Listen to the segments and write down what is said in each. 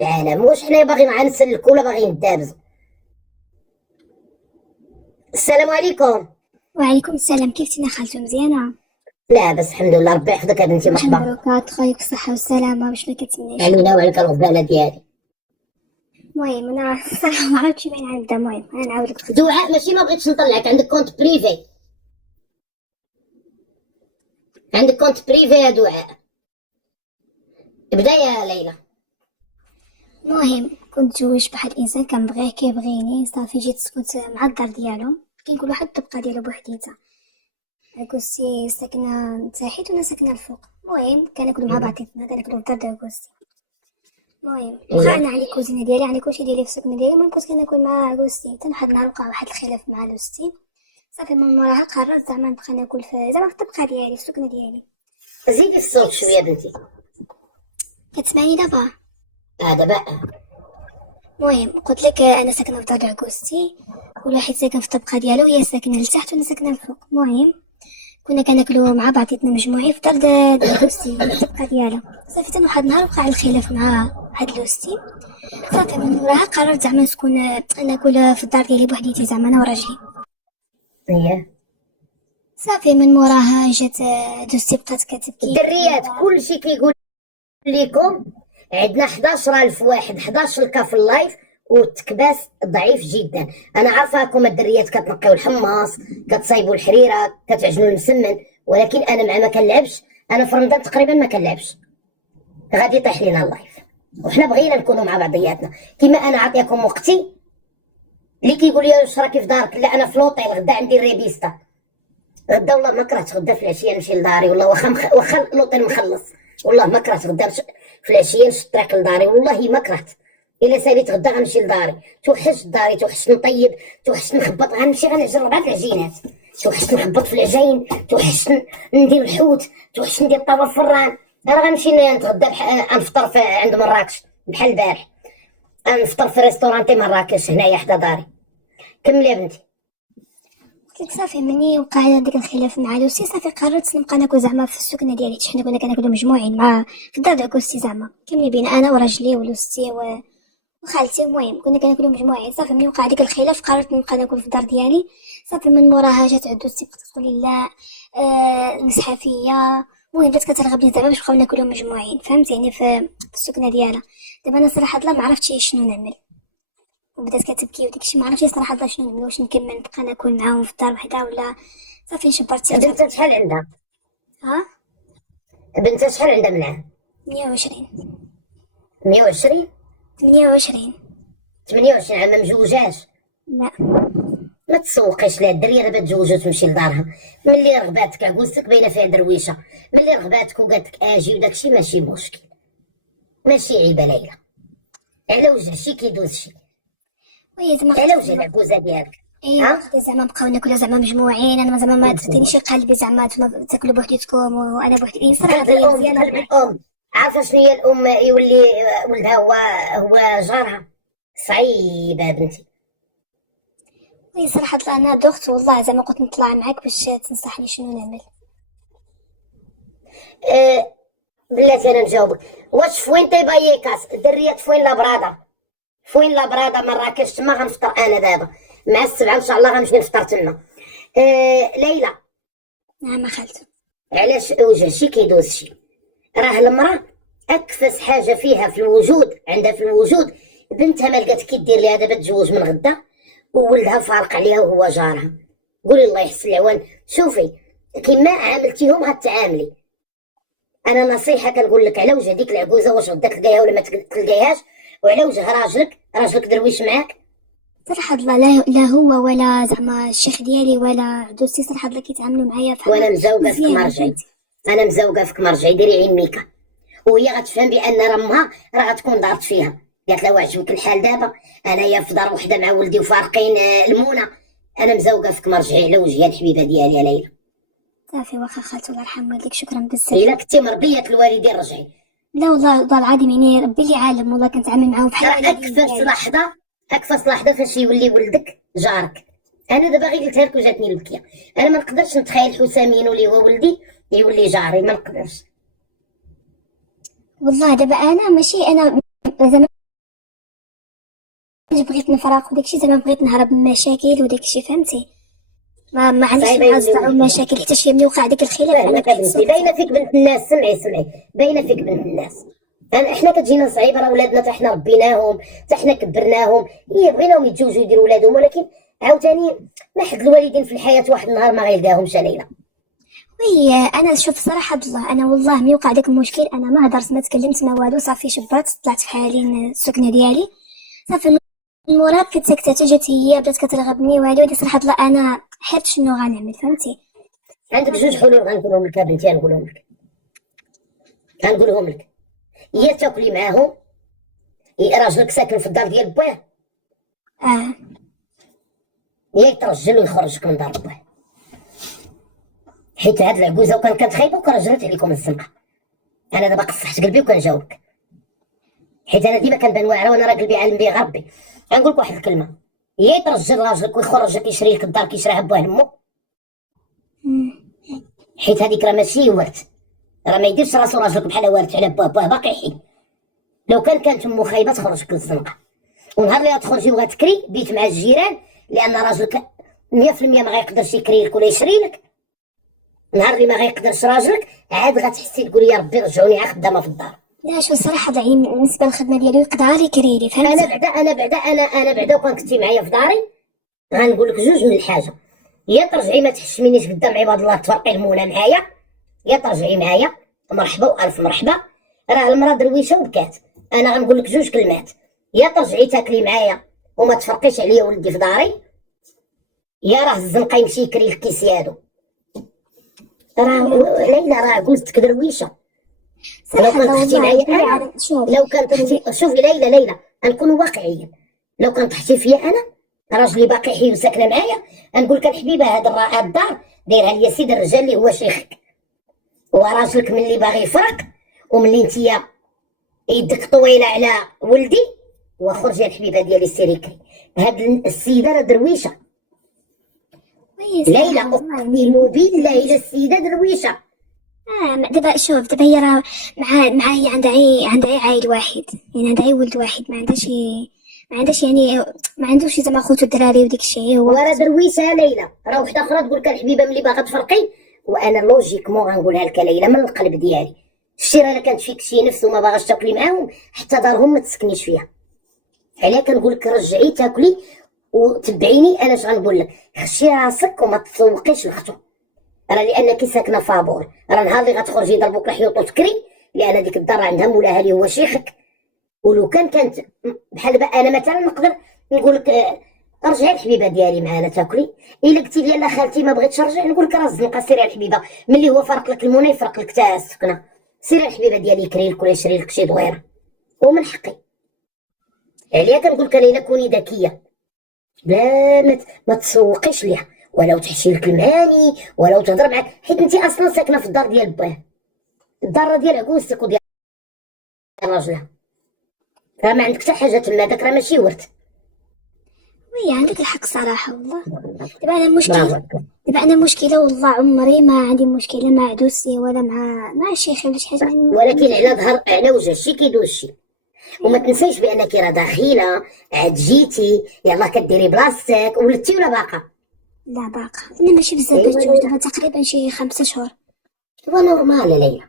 العالم، واش حنايا باغيين غنسلكوا ولا باغيين ندابزوا؟ السلام عليكم. وعليكم السلام، كيفتينا خالته؟ مزيانة؟ لاباس الحمد لله، ربي يحفظك يا بنتي، واش مرحبا. مبروكات، خويك بالصحة والسلامة، واش ما كتمنيش؟ علينا وعليك الغزاله ديالي. المهم انا الصراحة ما عرفتش فين غنبدا. المهم انا نعاود لك الخدمة. دعاء، ماشي ما بغيتش نطلعك، عندك كونت بريفي، عندك كونت بريفي يا دعاء. ابدا يا ليلى. المهم كنت تزوجت بواحد الانسان كنبغيه كيبغيني، صافي جيت سكنت مع الدار ديالو، كاين كل واحد الطبقة ديالو بوحديتها. كوسي ساكنة تحت وانا ساكنة الفوق. المهم كناكلو مع بعضياتنا، كناكلو في الدار ديال كوسي. المهم واخا اييه. انا عندي كوزينة ديالي، عندي كلشي ديالي في السكنة ديالي. المهم كنت كناكل مع كوسي حتى واحد النهار وقع واحد الخلاف مع لوستي. صافي من موراها قررت زعما نبقى ناكل في زعما في الطبقة ديالي، في السكنة ديالي. زيدي الصوت شويه بنتي. كتسمعني دابا؟ دابا. المهم قلت لك انا ساكنه في دار عكوستي، كل واحد ساكن في الطبقه ديالو، هي ساكنه لتحت وانا ساكنه الفوق. المهم كنا كناكلوا مع بعضياتنا مجموعين في دار ديال عكوستي في الطبقه ديالها. صافي حتى واحد النهار وقع الخلاف مع هاد لوستي. صافي من موراها قررت زعما ناكل في الدار ديالي بوحديتي، زعما انا وراجلي. اييه. صافي من موراها جات دوستي بقات كتبكي. الدريات كلشي كيقول لكم عندنا 11,000 واحد، 11 الكا في اللايف، والتكباس ضعيف جدا. انا عارفاكم الدريات كتنقيو الحماص، كتصايبوا الحريره، كتعجنوا المسمن، ولكن انا مع ما كنلعبش. انا في رمضان تقريبا ما كنلعبش، غادي يطيح لينا اللايف. وحنا بغينا نكونوا مع بعضياتنا، كيما انا عطيكم وقتي. اللي كيقول لي واش راكي في دارك، لا انا في لوطيل، غدا عندي الريبيستا. غدا والله ما كرهت غدا في العشيه نمشي لداري، والله واخا لوطيل مخلص، والله ما كرهت غدا في العشيه نمشي الطريق لداري، والله ما كرهت. الا ساليت غدا غنمشي لداري، توحشت داري، توحشت نطيب، توحشت نخبط، غنمشي غنعجن 4 العجينات، توحشت نخبط في العجين، توحشت ندير الحوت، توحشت ندير الطابه في الران. انا غنمشي نتغدى نفطر عند مراكش بحال البارح، نفطر في ريستورانتي مراكش هنايا حدا داري. كملي يا بنتي. قلت لك صافي مني وقع داك الخلاف مع لوسي، صافي قررت نبقى ناكل زعما في السكنه ديالي، حيت حنا كنا كناكلو مجموعين مع في الدار ديال كوستي، زعما كاملين بينا انا وراجلي ولوستي وخالتي. المهم كنا كناكلو مجموعين. صافي مني وقع ديك الخلاف قررت نبقى ناكل في الدار ديالي. صافي من موراها جات عدوستي بقات تقول لي لا، مسحه فيا. المهم بدات كترغبني زعما باش نبقاو ناكلو مجموعين، فهمت يعني في السكنه ديالها. دابا انا صراحه لا ما عرفتش شنو نعمل، وبدات كتبكي وداكشي، ما عرفتش صراحه شنو نعمل، واش نكمل نبقى ناكل معاهم في الدار وحده ولا صافي نشبرت بنتها صافي. شحال عندها؟ ها؟ بنتها شحال عندها من عام؟ 120. 120. 28. 28 عام، ما مجوجاش؟ لا. ما تسوقيش لها الدريه، دابا تزوج وتمشي لدارها. ملي رغباتك عكوزتك باينه فيها درويشه، ملي رغباتك وقالت لك اجي وداكشي ماشي مشكل، ماشي عيبه ليلى. على وجه شي كيدوز شي، وي زعما على خديت وجه زعما. العكوزه ديالك. ايوا ها. خديت زعما نبقاو ناكلو زعما مجموعين، انا زعما ما تدينيش قلبي زعما نتوما تاكلوا بوحديتكم وانا بوحدي. صراحه قلب هي الام، مزيانه قلب الروح. الام. عارفه شنو هي الام؟ يولي ولدها هو جارها، صعيبه بنتي. وي صراحه انا دخت والله، زعما قلت نطلع معاك باش تنصحني شنو نعمل. أه. بلاتي انا نجاوبك. واش فوين طيبايكاس الدريات؟ فوين لابرادا؟ فوين لابرادا مراكش؟ تما غنفطر انا دابا مع السبعه ان شاء الله، غنمشي نفطر تما. ليلى، نعم خالته. علاش وجه شي كيدوز شي؟ راه المراه اكفس حاجه فيها في الوجود، عندها في الوجود بنتها ما لقات كي دير ليها، دابا تزوج من غدا وولدها فارق عليها وهو جارها. قولي الله يحسن العوان. شوفي كيما عاملتيهم غتعاملي. انا نصيحه كنقول لك، على وجه ديك العجوزه، واش غدا تلقايها ولا ما تلقايهاش، وعلى وجه راجلك درويش معاك. صراحة لا هو ولا زعما الشيخ ديالي ولا عدوسي صراحة كيتعاملوا معايا وانا بحال مزوقه فيك مزيانة، مرجعي، فهمتي. انا مزوقه فيك مرجعي، ديري عين ميكا، وهي غتفهم بان راه امها راه غتكون دارت فيها، قالت لها واعجبك الحال دابا، انايا في دار وحده مع ولدي وفارقين المونه. انا مزوقه فيك مرجعي على وجهي الحبيبه ديالي يا ليلى. صافي واخا خالته، الله يرحم والديك، شكرا بزاف. الا كنتي مربيه الوالدين رجعي. لا والله والله العظيم يعني ربي اللي عالم، والله كنتعامل معاهم بحال راه الوليدين ديالي. اكفس لحظه فاش يولي ولدك جارك. انا دابا غير قلتها لك وجاتني البكيه. انا ما نقدرش نتخيل حسامين اللي هو ولدي يولي جاري، ما نقدرش. والله دابا انا ماشي انا زعما لحقاش بغيت نفرق وداكشي، زعما بغيت نهرب من المشاكل وداكشي، فهمتي؟ ما عنديش صعيبه مع يوليو الصداع والمشاكل حتى شي ملي وقع داك الخلاف. انا فاهمك بقيت بنتي، صوت. باينه فيك بنت الناس. سمعي باينه فيك بنت الناس. احنا كتجينا صعيبه، راه ولادنا حتى حنا ربيناهم، حتى حنا كبرناهم، هي بغيناهم يتزوجوا يديروا ولادهم، ولكن عاوتاني ما حد الوالدين في الحياه واحد النهار ما غيلقاهمش ليلى. وي انا شوف صراحه الله، انا والله ملي وقع داك المشكل انا ما هضرت ما تكلمت ما والو، صافي شبرت طلعت في حالي السكنه ديالي صافي. من مورا بقيت ساكته، حتى جات هي بدات كترغبني وهادي، ودي صراحه الله انا حيرت شنو غنعمل، فهمتي؟ عندك جوج حلول غنقولهم لك بنتي، غنقولهم لك. يا تاكلي معاهم، يا راجلك ساكن في الدار ديال باه، اه يا يترجل ويخرجك من دار باه، حيت هاد العجوزه وكان كتخايبه وكرجلت عليكم الزنقه. انا دابا قصحت قلبي وكنجاوبك، حيت انا ديما كنبان واعره وانا راه قلبي عالم بيه ربي. غنقول لك واحد الكلمه، يا يترجل راجلك ويخرجك يشري لك الدار كيشريها باه همو، حيت هذيك راه ماشي ورث، راه ما يديرش راسو راجلك بحال وارث على باه باقي حي. لو كانت امو خايبه تخرجك للزنقه، ونهار اللي غتخرجي وغتكري بيت مع الجيران، لان راجلك 100% ما غيقدرش يكري لك ولا يشري لك. نهار اللي ما غيقدرش راجلك عاد غتحسي تقولي يا ربي رجعوني عا خدامه في الدار. لا شو الصراحه ضعيف بالنسبه للخدمه ديالو، يقدر يكري لي، فهمتي؟ انا بعدا وكان كنتي معايا في داري غنقول لك جوج من الحاجه، يا ترجعي ما تحشمينيش قدام عباد الله تفرقي المولى معايا، يا ترجعي معايا مرحبا والف مرحبا. راه المراه درويشه وبكات. انا غنقول لك جوج كلمات، يا ترجعي تاكلي معايا وما تفرقيش عليا ولدي في داري، يا راه الزنقه يمشي يكري لك كيسيادو. راه ليلى راه قلتك درويشه. لو صراحه كنت الله تحتي والله معايا انا، شوف لو كنت تحتي، شوفي ليلى غنكون واقعيين. لو كنت تحتي فيا انا راجلي باقي حي وساكنه معايا، غنقول لك الحبيبه هاد الدار دايرها ليا سيد الرجال اللي هو شيخك، وراجلك ملي باغي يفرق وملي نتيا يدك طويله على ولدي، وخرجي الحبيبه ديالي سيري كري. هاد السيده راه درويشه ليلى، اقسم بالله الى السيده درويشه. دابا شوف، دابا هي راه مع هي عندها عائل واحد، يعني عندها ولد واحد، ما عندهاش يعني ما عندوش زعما خوتو الدراري وديك الشيء هو. ورا درويشه ليلى، راه وحده اخرى تقول لك الحبيبه ملي باغا تفرقي، وانا لوجيكمون غنقولها لك ليلى من القلب ديالي، شتي راه كانت فيك شي نفس وما باغاش تاكلي معاهم حتى دارهم ما تسكنيش فيها. علاه كنقول لك رجعي تاكلي وتبعيني انا اش غنقول لك، خشي راسك وما تسوقيش لختو، راه لانك ساكنه فابور، راه نهار اللي غتخرجي يضربوك الحيوط وتكري، لان ديك الدار عندها مولاها اللي هو شيخك. ولو كانت بحال دابا انا مثلا نقدر نقول لك رجعي الحبيبه ديالي معانا تاكلي، الا قلتي لي لا خالتي ما بغيتش نرجع نقول لك راه الزنقه سيري الحبيبه، ملي هو فرق لك المونه يفرق لك حتى السكنه، سيري الحبيبه ديالي يكري لك ولا يشري لك شي دويره، ومن حقي. عليا كنقول لك الا كوني ذكيه، لا ما تسوقيش ليها، ولو تحشي لك المعاني ولو تهضر معاك، حيت انت اصلا ساكنه في الدار ديال باه، الدار ديال عكوزتك وديال راجلها، راه ما عندك حتى حاجه تما، داك راه ماشي ورث. وي عندك الحق صراحه والله. برافو. دابا انا مشكله والله عمري ما عندي مشكله مع عدوسي ولا مع شيخي ولا شي حاجه يعني ولكن على ظهر على وجه الشي كيدوز الشي. وما تنسيش بانك راه دخيله، عاد جيتي يلاه كديري بلاصتك، ولدتي ولا باقا؟ لا باقا، انا ماشي بزاف باش تزوج، دابا تقريبا شي 5 شهور. نورمال ليلى،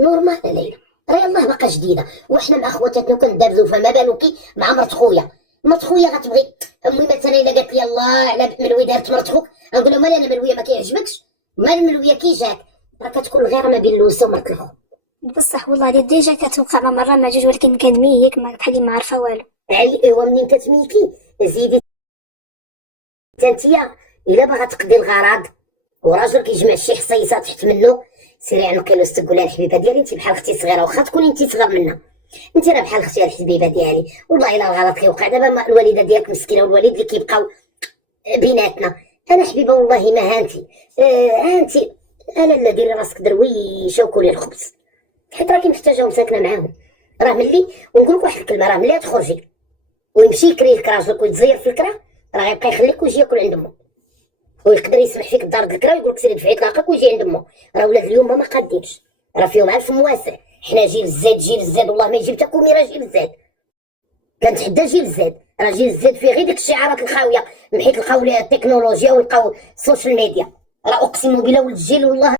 نورمال ليلى، راه يلاه باقا جديده، وحنا مع خواتاتنا كندابزو، فما بالك مع مرت خويا. مرت خويا غتبغي امي مثلا الا قالت لي يلاه على ملوي دارت مرت خوك، نقول لها مالي انا ملويه ما كيعجبكش، مال الملويه كي جاك، راه كتكون غير ما بين لوسه ومرت الخو. بصح والله ديجا كتوقع مره مع جوج، ولكن كنميك بحال اللي ما عارفه والو. ايوا منين كتميكي زيدي تانتيا، الا باغا تقضي الغرض وراجلك يجمع شي حصيصه تحت منه، سيري عنقي لوستك قولها الحبيبه ديالي انت بحال اختي صغيره، واخا تكوني انت صغر منها، انت راه بحال اختي الحبيبه ديالي، والله الا الغلط كيوقع دابا الوالده ديالك مسكينه والوالد اللي كيبقاو بيناتنا، انا حبيبه والله ما هانتي هانتي، انا لا ديري راسك درويشه وكلي الخبز، حيت راكي محتاجاهم ساكنه معاهم. راه ملي ونقول لك واحد الكلمه، راه ملي تخرجي ويمشي يكري لك راجلك ويتزير في الكرا، راه غيبقى يخليك ويجي ياكل عند امو، ويقدر يسمح فيك دار الكرا ويقول لك سيري دفعي طلاقك ويجي عند امو. راه ولاد اليوم ما قادينش، راه فيهم عارف مواسع، حنا جيل الزاد والله ما يجيب حتى كوميره جيل الزاد. كنتحدى جيل زد، راه جيل زد فيه غير ديك الشعارات الخاويه من حيت لقاو التكنولوجيا ولقاو السوشيال ميديا. راه اقسم بالله ولد الجيل والله